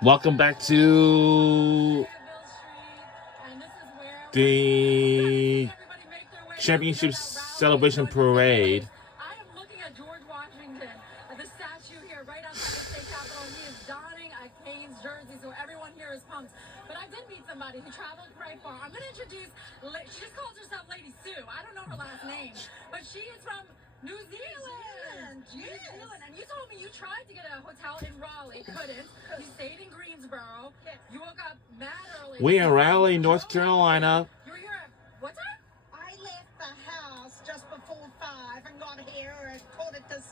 Welcome back to the championship celebration parade. I am looking at George Washington, the statue here right outside the state capitol, and he is donning a Canes jersey, so everyone here is pumped. But I did meet somebody who traveled quite far. I'm going to introduce, she just calls herself Lady Sue. I don't know her last name, but she is from New Zealand. New Zealand. And you told me you tried to get a hotel in Raleigh, couldn't. You stayed in Greensboro. You woke up mad early. We in Raleigh, North Carolina. You were here at what time? I left the house just before 5 and got here at 6:45.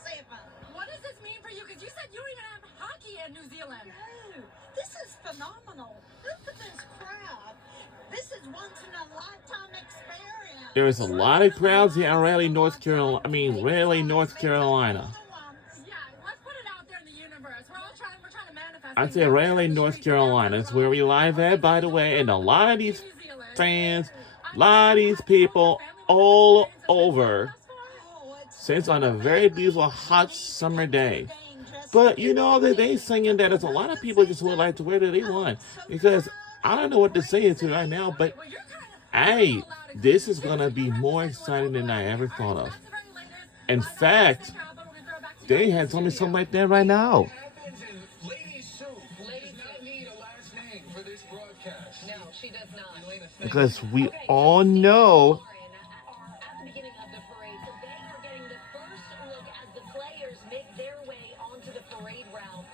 What does this mean for you? Because you said you don't even have hockey in New Zealand. No, this is phenomenal. Look at this crowd. This is once in a lifetime experience. There's a lot of crowds here in Raleigh, North Carolina. Raleigh, North Carolina. Yeah, let's put it out there in the universe. We're trying to manifest. I said Raleigh, North Carolina. It's where we live at, by the way. And a lot of these fans, a lot of these people all over. Since on a very beautiful hot summer day. But you know that they singing that there's a lot of people just would like to wear that they want. Because I don't know what to say to right now, but hey, this is gonna be more exciting than I ever thought of. In fact, they had told me something like that right now. Lady Sue does not need a last name for this broadcast. No, she does not. Because we all know. At the beginning of the parade, so they are getting the first look as the players make their way onto the parade route.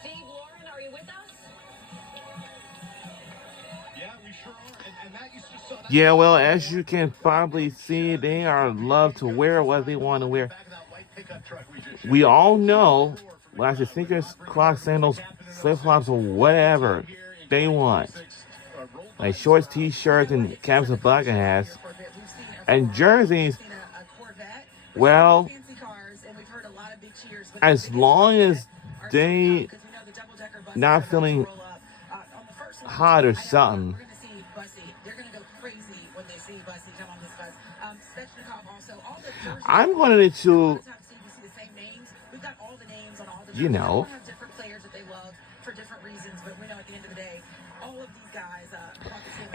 Steve, Lauren, are you with us? Yeah, we sure are. And Matt, you just saw that. Yeah, well, as you can probably see, they are love to wear what they want to wear. We all know, well, I should sneakers, Crocs, sandals, flip flops, or whatever they want. Like shorts, t-shirts, and caps and bucket hats. And jerseys, well, as long as they not feeling hot or something, I'm going to, you know,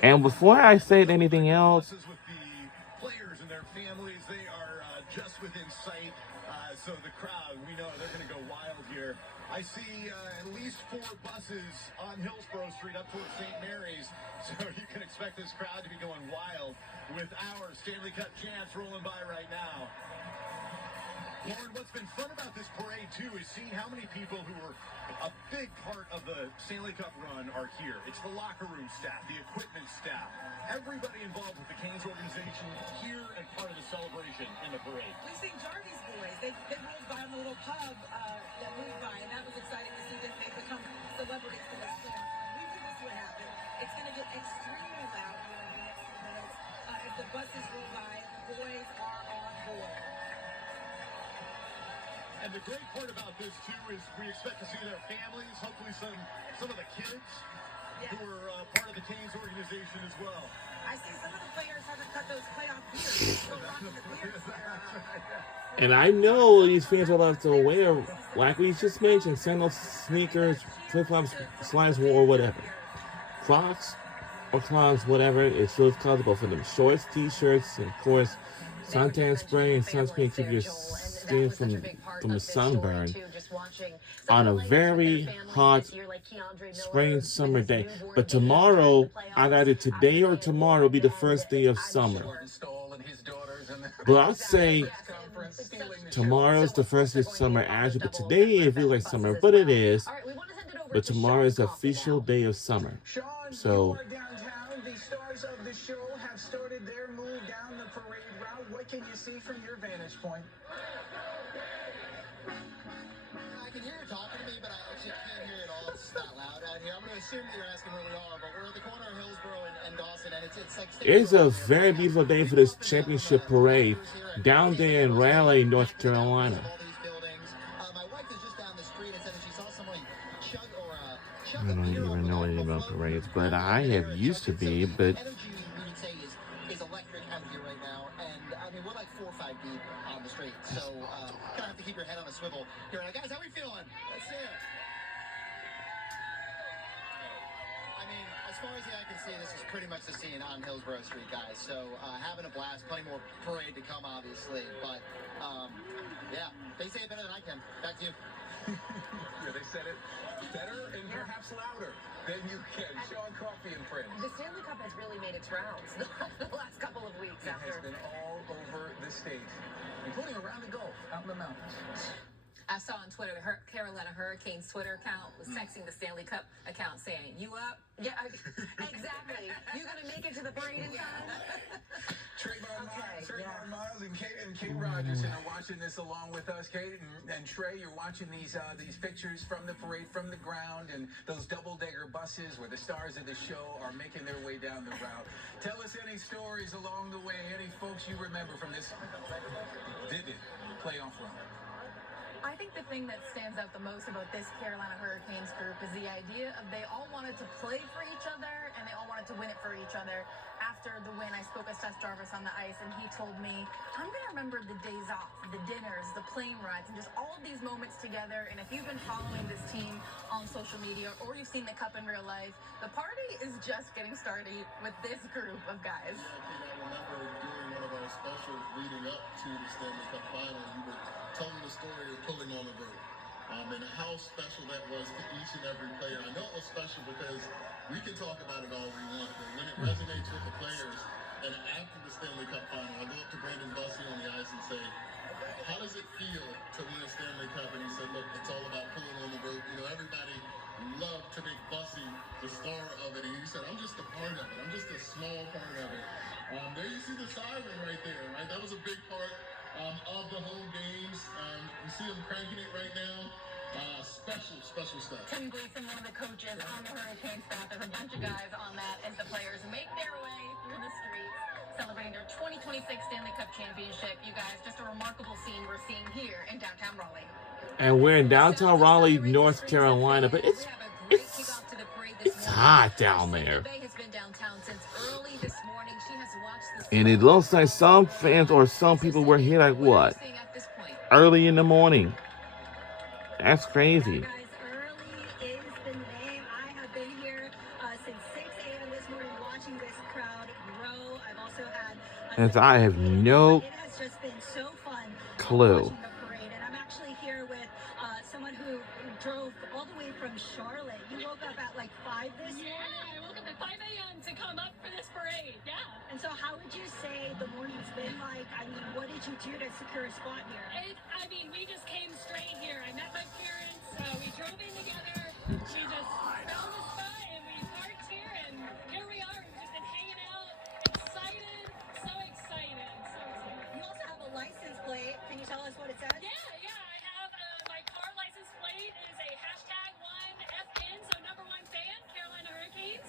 and before I say anything else, With the players and their families, they are just within sight. So the crowd, we know they're going to go wild here. I see at least 4 buses on Hillsborough Street up towards St. Mary's. So you can expect this crowd to be going wild with our Stanley Cup champs rolling by right now. Lauren, what's been fun about this parade, too, is seeing how many people who were a big part of the Stanley Cup run are here. It's the locker room staff, the equipment staff, everybody involved with the Canes organization here and part of the celebration in the parade. We've seen Jarvis boys. They rolled by on the little pub that moved by, and that was exciting to see that they've become celebrities for this film. We knew this would happen. It's going to get extremely loud here in the next few minutes as the buses roll by and the boys are on board. And the great part about this, too, is we expect to see their families, hopefully some of the kids who are part of the Canes organization as well. I see some of the players haven't cut those playoff beards. Still rocking the beards there. and I know these fans will love to wear, like we just mentioned, sandals, sneakers, flip flops, slides, or whatever. Crocs or clogs, whatever, it feels comfortable for them. Shorts, t-shirts, and of course, suntan spray and sunscreen to keep your skin from the sunburn on a very hot spring summer day. But tomorrow, either today or tomorrow, will be the first day of summer. But I'll say tomorrow's the first day of summer actually, but today it feels like summer, but it is. But tomorrow is the official day of summer. So downtown, the stars of the show have started their move down the parade route. What can you see from your vantage point? I can hear you talking to me, but I actually can't hear it all. It's not loud out here. I'm going to assume that you're asking where we are, but we're at the corner of Hillsborough and Dawson, and it's like... it's a very beautiful day for this championship parade down there in Raleigh, North Carolina. My wife is just down the street and said that she saw somebody chug I don't even know anything about parades, but I have used to be, but... energy we would say is electric out here right now, and I mean, we're like 4 or 5 deep on the street, so kind of have to keep your head on a swivel here. Like, guys, how we feeling? Let's see it. far as the eye can see, this is pretty much the scene on Hillsborough Street, guys. So having a blast, plenty more parade to come, obviously. But yeah, they say it better than I can. Back to you. Yeah, they said it better and perhaps louder than you can. Sean Coffey and friends. The Stanley Cup has really made its rounds the last couple of weeks It has been all over the state, including around the Gulf, out in the mountains. I saw on Twitter, the Carolina Hurricanes Twitter account was texting the Stanley Cup account saying, "You up?" Yeah, exactly. You gonna make it to the parade in time? Trayvon Miles and Kate Rogerson are watching this along with us. Kate and Trey, you're watching these pictures from the parade, from the ground, and those double-decker buses where the stars of the show are making their way down the route. Tell us any stories along the way, any folks you remember from this vivid playoff run. I think the thing that stands out the most about this Carolina Hurricanes group is the idea of they all wanted to play for each other and they all wanted to win it for each other. After the win, I spoke with Seth Jarvis on the ice and he told me, I'm going to remember the days off, the dinners, the plane rides, and just all of these moments together. And if you've been following this team on social media or you've seen the Cup in real life, the party is just getting started with this group of guys. I remember doing one of our specials leading up to the Stanley Cup final. You were telling the story of pulling on the rope and how special that was to each and every player. I know it was special because we can talk about it all we want, but when it resonates with the players, and after the Stanley Cup final, I go up to Brandon Bussey on the ice and say, how does it feel to win a Stanley Cup? And he said, look, it's all about pulling on the rope. You know, everybody loved to make Bussey the star of it. And he said, I'm just a part of it. I'm just a small part of it. There you see the siren right there, right? That was a big part of the home games. You see them cranking it right now. Special stuff. Tim Gleason, one of the coaches on the Hurricane staff, there's a bunch of guys on that as the players make their way through the streets, celebrating their 2026 Stanley Cup Championship. You guys, just a remarkable scene we're seeing here in downtown Raleigh. And we're in downtown Raleigh, North Carolina, but it's hot down there. And it looks like some fans or some people were here like what? Early in the morning. That's crazy. Guys, early is the name. I have been here since 6 a.m. this morning watching this crowd grow. I've also had And I have no it has just been so fun clue. watching the parade. And I'm actually here with someone who drove all the way from Charlotte. You woke up at like 5 this morning? Yeah, I woke up at 5 a.m. to come up for this parade. Yeah. And so how would you say the morning's been like? I mean, what did you do to secure a spot here? We just came straight here. I met my parents. We drove in together. We just found a spot and we parked here. And here we are. We've just been hanging out. Excited. So excited. You also have a license plate. Can you tell us what it says? Yeah. I have my car license plate is a #1FN, so #1 fan, Carolina Hurricanes.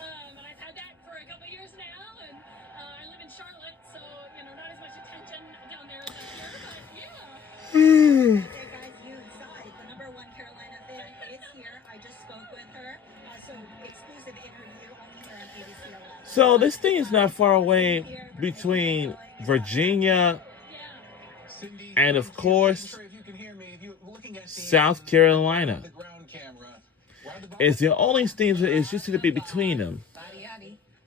And I've had that for a couple years now. And I live in Charlotte, so not as much attention down there as up here, but yeah. Hey guys, you inside. The #1 Carolina fan is here. I just spoke with her. So exclusive interview only here on ABC 11. So this thing is not far away between Virginia and, of course, South Carolina. It's the only thing that is just to be between them.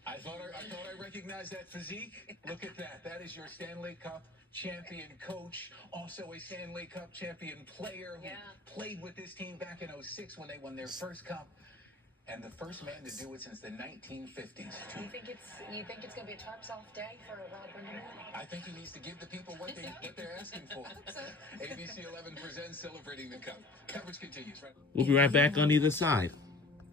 I thought I recognized that physique. Look at that. That is your Stanley Cup champion coach, also a Stanley Cup champion player who played with this team back in 06 when they won their first cup, and the first man to do it since the 1950s. You think it's gonna be a tarps off day for Rod Brind'Amour? I think he needs to give the people what they're asking for. ABC 11 presents Celebrating the Cup. Coverage continues. We'll be right back on either side.